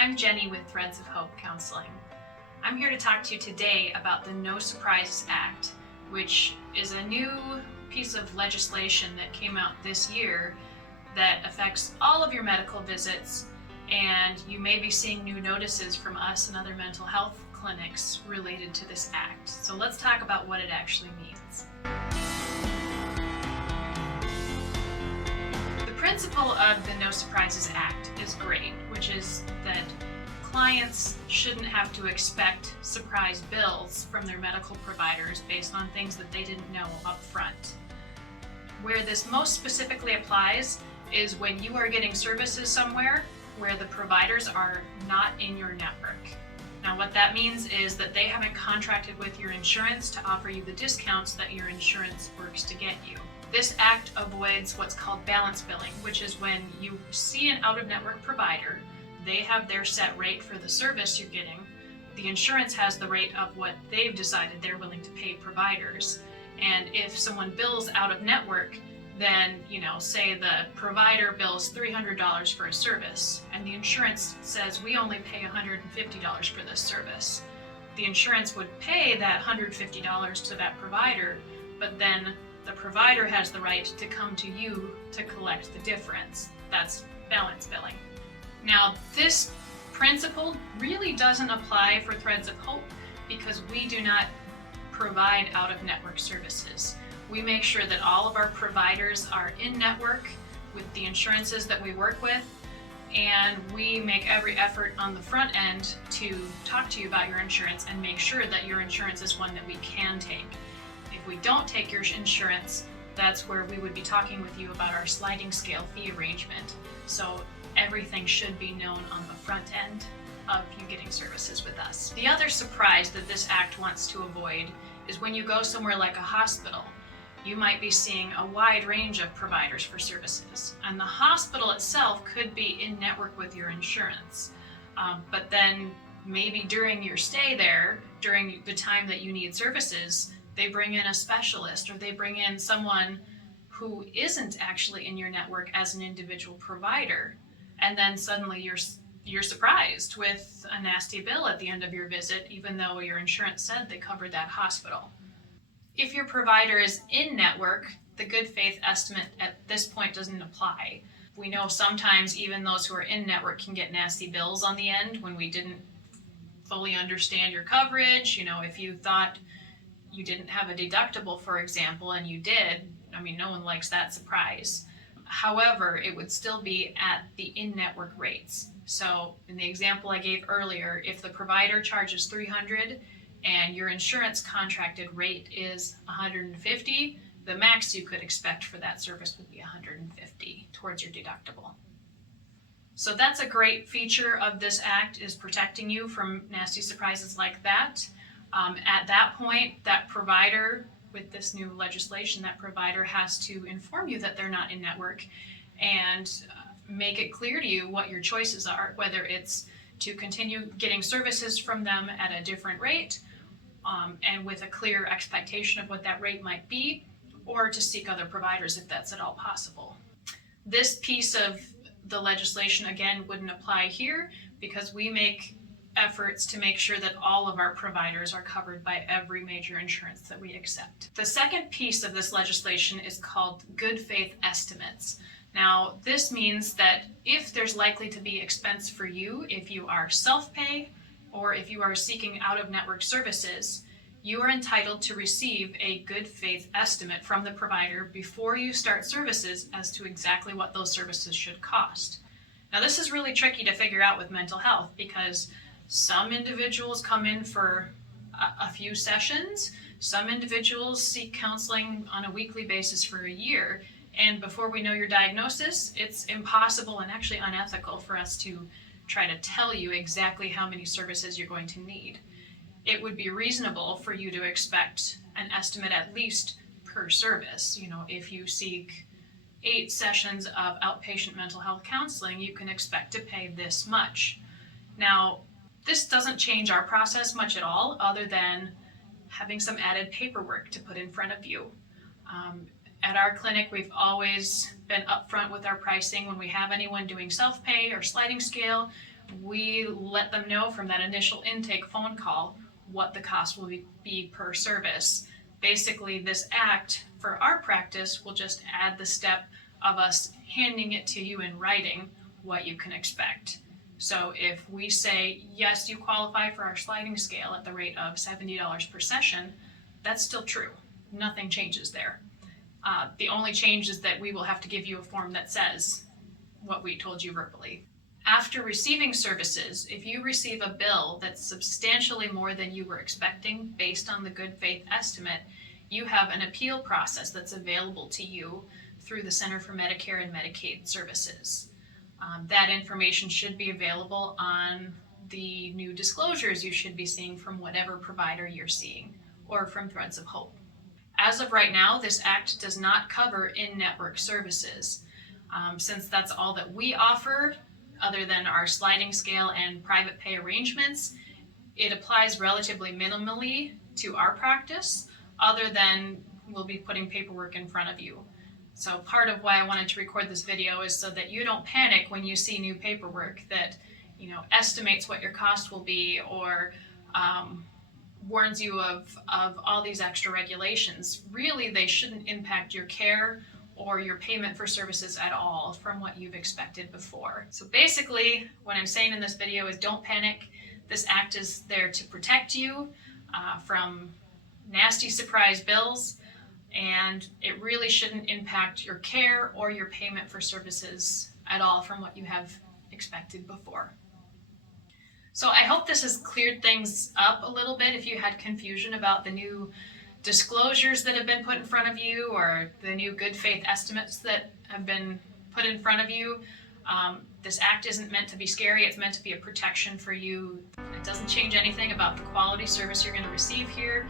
I'm Jenny with Threads of Hope Counseling. I'm here to talk to you today about the No Surprises Act, which is a new piece of legislation that came out this year that affects all of your medical visits, and you may be seeing new notices from us and other mental health clinics related to this act. So let's talk about what it actually means. The principle of the No Surprises Act is great, which is that clients shouldn't have to expect surprise bills from their medical providers based on things that they didn't know up front. Where this most specifically applies is when you are getting services somewhere where the providers are not in your network. Now, what that means is that they haven't contracted with your insurance to offer you the discounts that your insurance works to get you. This act avoids what's called balance billing, which is when you see an out-of-network provider, they have their set rate for the service you're getting. The insurance has the rate of what they've decided they're willing to pay providers. And if someone bills out of network, then, say the provider bills $300 for a service, and the insurance says we only pay $150 for this service. The insurance would pay that $150 to that provider, but then the provider has the right to come to you to collect the difference. That's balance billing. Now, this principle really doesn't apply for Threads of Hope because we do not provide out-of-network services. We make sure that all of our providers are in network with the insurances that we work with, and we make every effort on the front end to talk to you about your insurance and make sure that your insurance is one that we can take. If we don't take your insurance, that's where we would be talking with you about our sliding scale fee arrangement. So everything should be known on the front end of you getting services with us. The other surprise that this act wants to avoid is when you go somewhere like a hospital. You might be seeing a wide range of providers for services, and the hospital itself could be in network with your insurance. But then maybe during your stay there, during the time that you need services, they bring in a specialist or they bring in someone who isn't actually in your network as an individual provider. And then suddenly you're surprised with a nasty bill at the end of your visit, even though your insurance said they covered that hospital. If your provider is in network, the good faith estimate at this point doesn't apply. We know sometimes even those who are in network can get nasty bills on the end when we didn't fully understand your coverage. If you thought you didn't have a deductible, for example, and you did, no one likes that surprise. However, it would still be at the in-network rates. So in the example I gave earlier, if the provider charges $300 and your insurance contracted rate is $150, the max you could expect for that service would be $150 towards your deductible. So that's a great feature of this act, is protecting you from nasty surprises like that. At that point, that provider, with this new legislation, that provider has to inform you that they're not in network and make it clear to you what your choices are, whether it's to continue getting services from them at a different rate and with a clear expectation of what that rate might be, or to seek other providers if that's at all possible. This piece of the legislation, again, wouldn't apply here because we make efforts to make sure that all of our providers are covered by every major insurance that we accept. The second piece of this legislation is called good faith estimates. Now, this means that if there's likely to be expense for you, if you are self-pay or if you are seeking out-of-network services, you are entitled to receive a good faith estimate from the provider before you start services as to exactly what those services should cost. Now, this is really tricky to figure out with mental health because some individuals come in for a few sessions, some individuals seek counseling on a weekly basis for a year, and before we know your diagnosis, it's impossible and actually unethical for us to try to tell you exactly how many services you're going to need. It would be reasonable for you to expect an estimate at least per service. If you seek 8 sessions of outpatient mental health counseling, you can expect to pay this much. Now, this doesn't change our process much at all, other than having some added paperwork to put in front of you. At our clinic, we've always been upfront with our pricing. When we have anyone doing self-pay or sliding scale, we let them know from that initial intake phone call what the cost will be per service. Basically, this act for our practice will just add the step of us handing it to you in writing what you can expect. So if we say, yes, you qualify for our sliding scale at the rate of $70 per session, that's still true. Nothing changes there. The only change is that we will have to give you a form that says what we told you verbally. After receiving services, if you receive a bill that's substantially more than you were expecting based on the good faith estimate, you have an appeal process that's available to you through the Center for Medicare and Medicaid Services. That information should be available on the new disclosures you should be seeing from whatever provider you're seeing, or from Threads of Hope. As of right now, this act does not cover in-network services. Since that's all that we offer, other than our sliding scale and private pay arrangements, it applies relatively minimally to our practice, other than we'll be putting paperwork in front of you. So part of why I wanted to record this video is so that you don't panic when you see new paperwork that, estimates what your cost will be, or warns you of all these extra regulations. Really, they shouldn't impact your care or your payment for services at all from what you've expected before. So basically, what I'm saying in this video is don't panic. This act is there to protect you from nasty surprise bills, and it really shouldn't impact your care or your payment for services at all from what you have expected before. So I hope this has cleared things up a little bit if you had confusion about the new disclosures that have been put in front of you, or the new good faith estimates that have been put in front of you. This act isn't meant to be scary, it's meant to be a protection for you. It doesn't change anything about the quality service you're going to receive here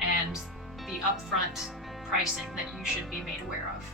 and the upfront pricing that you should be made aware of.